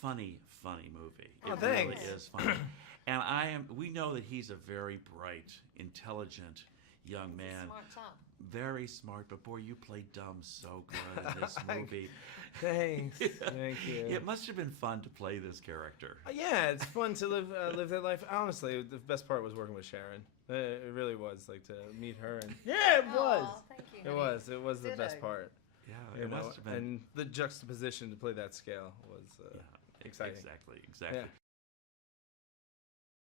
funny, funny movie. Oh, It really thanks. is funny. And we know that he's a very bright, intelligent young He's a man. smart chap. Very smart, but boy, you played dumb so good in this movie. Thanks. Thank you. It must have been fun to play this character. Yeah, it's fun to live that life. Honestly, the best part was working with Sharon. It really was, like, to meet her. And yeah, it was. Aw, thank you, It honey. was. It was the best Ditto. part. Yeah, You it know, must have been. and the juxtaposition to play that scale was Yeah, exciting. Exactly. Yeah.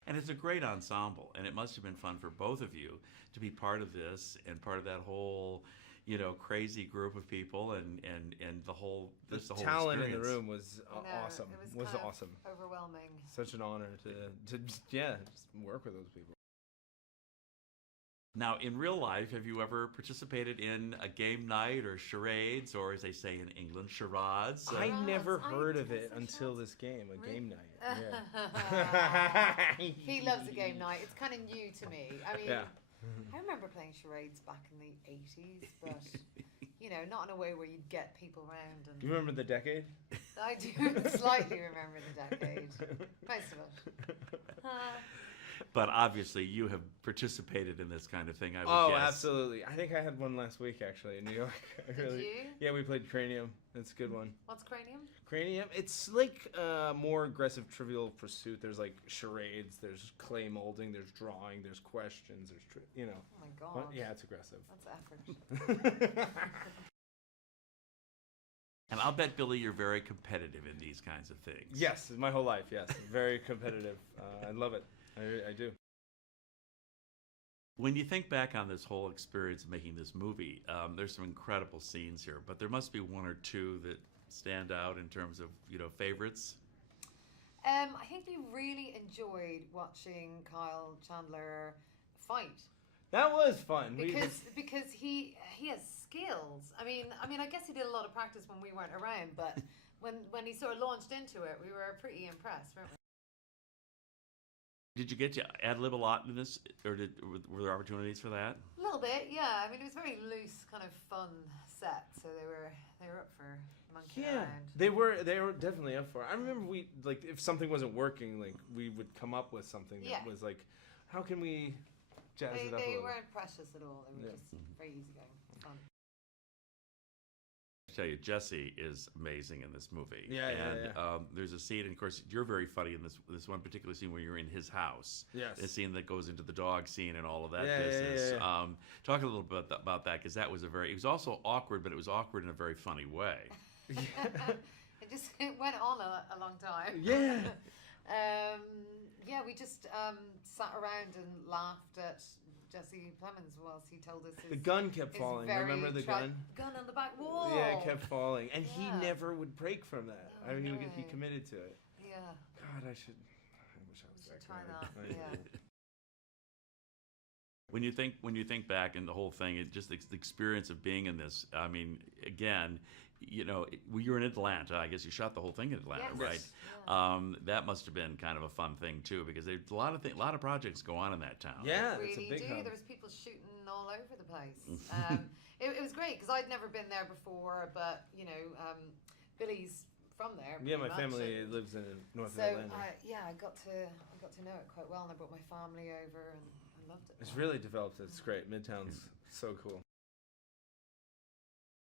And it's a great ensemble, and it must have been fun for both of you to be part of this and part of that whole, crazy group of people and the whole The just the whole talent in the experience. room was I know, awesome. It was kind of awesome. overwhelming. Such an honor to just work with those people. Now, in real life, have you ever participated in a game night or charades, or as they say in England, charades? I Charades. never I heard of did it some until charades. this game, a game night. He loves a game night. It's kind of new to me. I mean, Yeah. I remember playing charades back in the 80s, but, not in a way where you'd get people round. And You remember the decade? I do slightly remember the decade. Most of it. But obviously, you have participated in this kind of thing, I would Oh, guess. absolutely. I think I had one last week, actually, in New York. Did you? Yeah, we played Cranium. It's a good one. What's cranium? Cranium, it's like more aggressive Trivial Pursuit. There's like charades, there's clay molding, there's drawing, there's questions, there's, Oh my god. Well, yeah, it's aggressive. That's effort. And I'll bet, Billy, you're very competitive in these kinds of things. Yes, my whole life, yes. Very competitive. I love it. I do. When you think back on this whole experience of making this movie, there's some incredible scenes here, but there must be one or two that stand out in terms of, favorites. I think you really enjoyed watching Kyle Chandler fight That was fun. because he has skills. I mean, I guess he did a lot of practice when we weren't around, but when he sort of launched into it, we were pretty impressed, weren't we? Did you get to ad lib a lot in this, or were there opportunities for that? A little bit, yeah. I mean, it was a very loose, kind of fun set, so they were up for monkeying Yeah, around. they were definitely up for it. I remember we, like, if something wasn't working, like, we would come up with something that Yeah. was like, how can we jazz it up a They little? weren't precious at all. They were Yeah. just very easygoing, fun. I tell you, Jesse is amazing in this movie. Yeah, yeah, And there's a scene, and of course, you're very funny in this one particular scene where you're in his house. Yes. The scene that goes into the dog scene and all of that Yeah, yeah, business. yeah. Talk a little bit about that, because that was it was also awkward, but it was awkward in a very funny way. It went on a long time. Yeah. We just sat around and laughed at Jesse Plemons whilst he told us The gun kept his falling. very Remember the gun? gun on the back wall. Yeah, it kept falling, and he Yeah. never would break from that. Oh, I mean, he really? committed to it. Yeah, God, I wish I was we that should try guy. that. I Yeah. know. When you think back and the whole thing, it just the experience of being in this. I mean, again, you're in Atlanta. I guess you shot the whole thing in Atlanta, Yes. right? Yeah. That must have been kind of a fun thing too, because there's a lot of projects go on in that town. Yeah, really it's a big do. hub. There was people shooting all over the place. It was great because I'd never been there before, but Billy's from there. Yeah, pretty my much, family and lives in North so Atlanta. I got to know it quite well, and I brought my family over, and I loved it. It's really developed. It's great. Midtown's so cool.